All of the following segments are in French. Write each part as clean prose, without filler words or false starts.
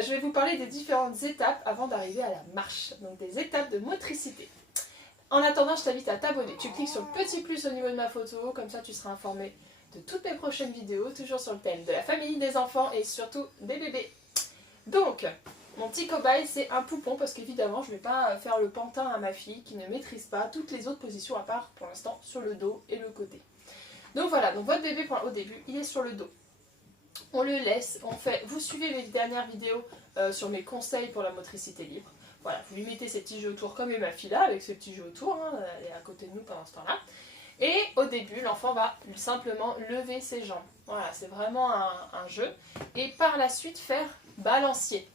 Je vais vous parler des différentes étapes avant d'arriver à la marche, donc des étapes de motricité. En attendant, je t'invite à t'abonner. Tu cliques sur le petit plus au niveau de ma photo, comme ça tu seras informé de toutes mes prochaines vidéos, toujours sur le thème de la famille, des enfants et surtout des bébés. Donc, mon petit cobaye, c'est un poupon, parce qu'évidemment, je ne vais pas faire le pantin à ma fille qui ne maîtrise pas toutes les autres positions, à part pour l'instant sur le dos et le côté. Donc voilà, donc votre bébé au début, il est sur le dos. On le laisse, vous suivez mes dernières vidéos sur mes conseils pour la motricité libre. Voilà, vous lui mettez ses petits jeux autour, comme ma fille là, avec ses petits jeux autour, hein, elle est à côté de nous pendant ce temps-là. Et au début, l'enfant va simplement lever ses jambes. Voilà, c'est vraiment un jeu. Et par la suite, faire balancier.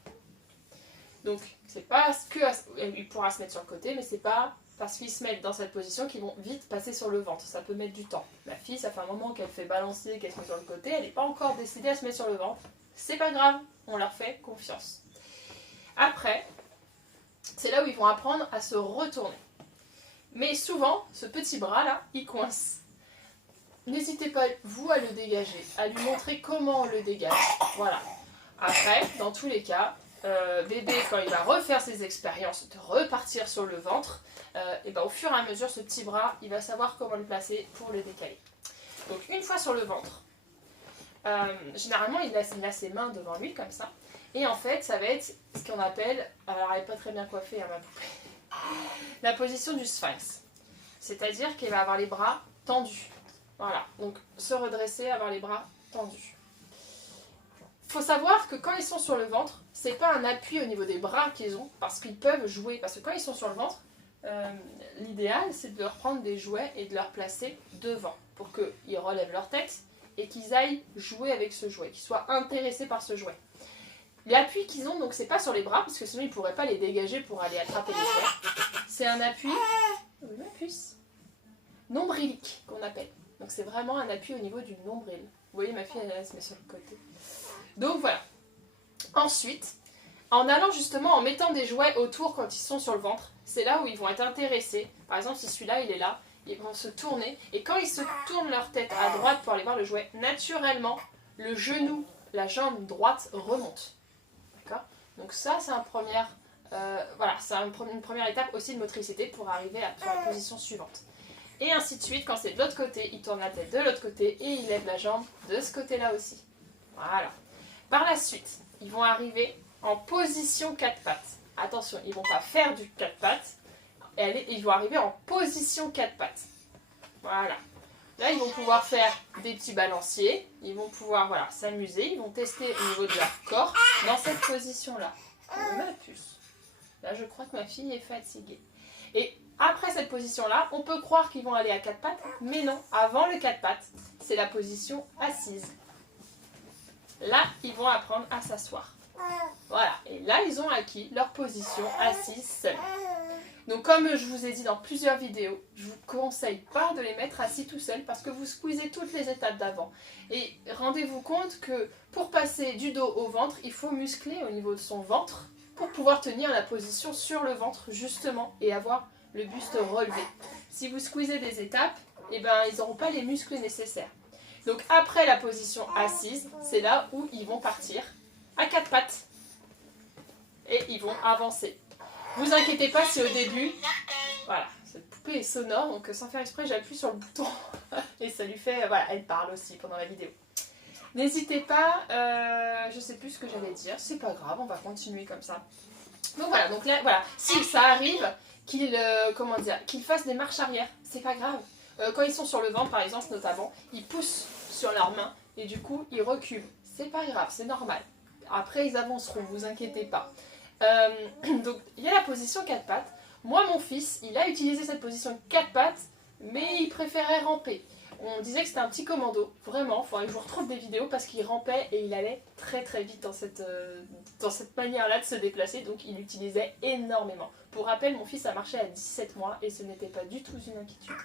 Donc, c'est pas que il pourra se mettre sur le côté, mais c'est pas parce qu'ils se mettent dans cette position qu'ils vont vite passer sur le ventre. Ça peut mettre du temps. Ma fille, ça fait un moment qu'elle fait balancer, qu'elle se met sur le côté, elle n'est pas encore décidée à se mettre sur le ventre. C'est pas grave, on leur fait confiance. Après, c'est là où ils vont apprendre à se retourner. Mais souvent, ce petit bras-là, il coince. N'hésitez pas, vous, à le dégager, à lui montrer comment on le dégage. Voilà. Après, dans tous les cas, bébé, quand il va refaire ses expériences de repartir sur le ventre, et ben, au fur et à mesure, ce petit bras, il va savoir comment le placer pour le décaler. Donc, une fois sur le ventre, généralement, il a ses mains devant lui, comme ça. Et en fait, ça va être ce qu'on appelle, alors elle n'est pas très bien coiffée, hein, ma poupée, la position du sphinx. C'est-à-dire qu'il va avoir les bras tendus. Voilà, donc se redresser, avoir les bras tendus. Il faut savoir que quand ils sont sur le ventre, c'est pas un appui au niveau des bras qu'ils ont, parce qu'ils peuvent jouer. Parce que quand ils sont sur le ventre, l'idéal c'est de leur prendre des jouets et de leur placer devant, pour qu'ils relèvent leur tête et qu'ils aillent jouer avec ce jouet, qu'ils soient intéressés par ce jouet. L'appui qu'ils ont, donc c'est pas sur les bras, parce que sinon ils pourraient pas les dégager pour aller attraper les jouets. C'est un appui, nombrilique qu'on appelle. Donc c'est vraiment un appui au niveau du nombril. Vous voyez, ma fille, elle se met sur le côté. Donc voilà. Ensuite, en allant justement, en mettant des jouets autour quand ils sont sur le ventre, c'est là où ils vont être intéressés. Par exemple, si celui-là, il est là, ils vont se tourner. Et quand ils se tournent leur tête à droite pour aller voir le jouet, naturellement, le genou, la jambe droite remonte. D'accord ? Donc ça, c'est voilà, c'est une première étape aussi de motricité pour arriver sur la position suivante. Et ainsi de suite, quand c'est de l'autre côté, il tourne la tête de l'autre côté et il lève la jambe de ce côté-là aussi. Voilà. Par la suite, ils vont arriver en position 4 pattes. Attention, ils ne vont pas faire du 4 pattes, ils vont arriver en position 4 pattes. Voilà. Là, ils vont pouvoir faire des petits balanciers, ils vont pouvoir s'amuser, ils vont tester au niveau de leur corps dans cette position-là. Ma puce. Là, je crois que ma fille est fatiguée. Et après cette position-là, on peut croire qu'ils vont aller à 4 pattes, mais non, avant le 4 pattes, c'est la position assise. Là, ils vont apprendre à s'asseoir. Voilà, et là, ils ont acquis leur position assise seule. Donc, comme je vous ai dit dans plusieurs vidéos, je ne vous conseille pas de les mettre assis tout seuls parce que vous squeezez toutes les étapes d'avant. Et rendez-vous compte que pour passer du dos au ventre, il faut muscler au niveau de son ventre pour pouvoir tenir la position sur le ventre, justement, et avoir le buste relevé. Si vous squeezez des étapes, eh ben, ils n'auront pas les muscles nécessaires. Donc après la position assise, c'est là où ils vont partir à 4 pattes. Et ils vont avancer. Vous inquiétez pas si au début... Voilà, cette poupée est sonore, donc sans faire exprès, j'appuie sur le bouton. Et ça lui fait... Voilà, elle parle aussi pendant la vidéo. N'hésitez pas, je sais plus ce que j'allais dire, c'est pas grave, on va continuer comme ça. Donc voilà, si ça arrive qu'ils fassent des marches arrière, c'est pas grave. Quand ils sont sur le ventre par exemple notamment, ils poussent sur leurs mains et du coup ils reculent. C'est pas grave, c'est normal. Après ils avanceront, vous inquiétez pas. Donc il y a la position 4 pattes. Moi mon fils, il a utilisé cette position 4 pattes, mais il préférait ramper. On disait que c'était un petit commando, vraiment, il faudrait que je vous retrouve des vidéos parce qu'il rampait et il allait très très vite dans cette manière-là de se déplacer, donc il l'utilisait énormément. Pour rappel, mon fils a marché à 17 mois et ce n'était pas du tout une inquiétude.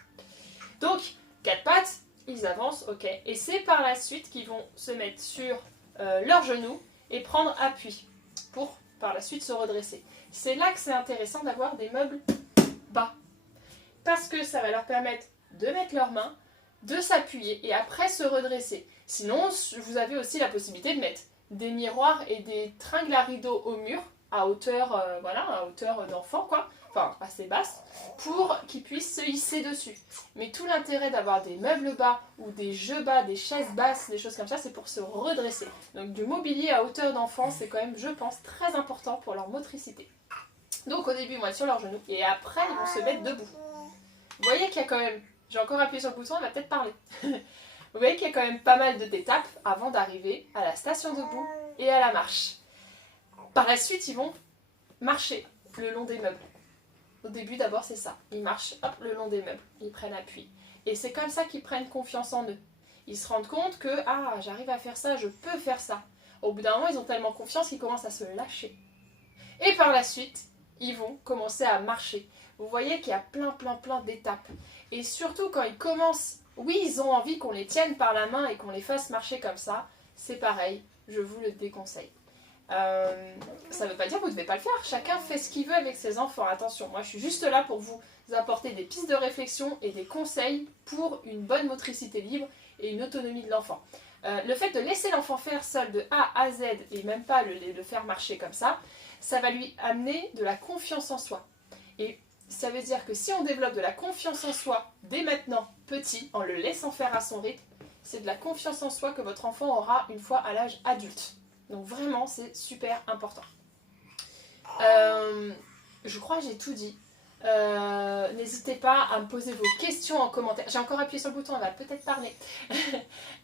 Donc, 4 pattes, ils avancent, ok, et c'est par la suite qu'ils vont se mettre sur leurs genoux et prendre appui pour par la suite se redresser. C'est là que c'est intéressant d'avoir des meubles bas, parce que ça va leur permettre de mettre leurs mains, de s'appuyer et après se redresser. Sinon, vous avez aussi la possibilité de mettre des miroirs et des tringles à rideaux au mur, à hauteur, voilà, à hauteur d'enfant, quoi, enfin assez basse, pour qu'ils puissent se hisser dessus. Mais tout l'intérêt d'avoir des meubles bas ou des jeux bas, des chaises basses, des choses comme ça, c'est pour se redresser. Donc du mobilier à hauteur d'enfant, c'est quand même, je pense, très important pour leur motricité. Donc au début, ils vont être sur leurs genoux et après, ils vont se mettre debout. Vous voyez qu'il y a quand même, j'ai encore appuyé sur le bouton, elle va peut-être parler. Vous voyez qu'il y a quand même pas mal d'étapes avant d'arriver à la station debout et à la marche. Par la suite, ils vont marcher le long des meubles. Au début, d'abord, c'est ça. Ils marchent hop, le long des meubles. Ils prennent appui. Et c'est comme ça qu'ils prennent confiance en eux. Ils se rendent compte que « Ah, j'arrive à faire ça, je peux faire ça ». Au bout d'un moment, ils ont tellement confiance qu'ils commencent à se lâcher. Et par la suite, ils vont commencer à marcher. Vous voyez qu'il y a plein d'étapes. Et surtout, quand ils commencent, oui, ils ont envie qu'on les tienne par la main et qu'on les fasse marcher comme ça. C'est pareil, je vous le déconseille. Ça ne veut pas dire que vous ne devez pas le faire. Chacun fait ce qu'il veut avec ses enfants. Attention, moi je suis juste là pour vous apporter des pistes de réflexion et des conseils pour une bonne motricité libre et une autonomie de l'enfant. Le fait de laisser l'enfant faire seul de A à Z et même pas le faire marcher comme ça, ça va lui amener de la confiance en soi. Et ça veut dire que si on développe de la confiance en soi dès maintenant, petit, en le laissant faire à son rythme, c'est de la confiance en soi que votre enfant aura une fois à l'âge adulte. Donc vraiment, c'est super important. Je crois que j'ai tout dit. N'hésitez pas à me poser vos questions en commentaire. J'ai encore appuyé sur le bouton, on va peut-être parler.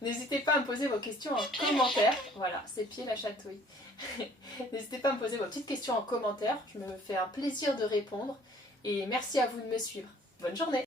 N'hésitez pas à me poser vos questions en commentaire. Voilà, ses pieds la chatouille. N'hésitez pas à me poser vos petites questions en commentaire. Je me fais un plaisir de répondre. Et merci à vous de me suivre. Bonne journée!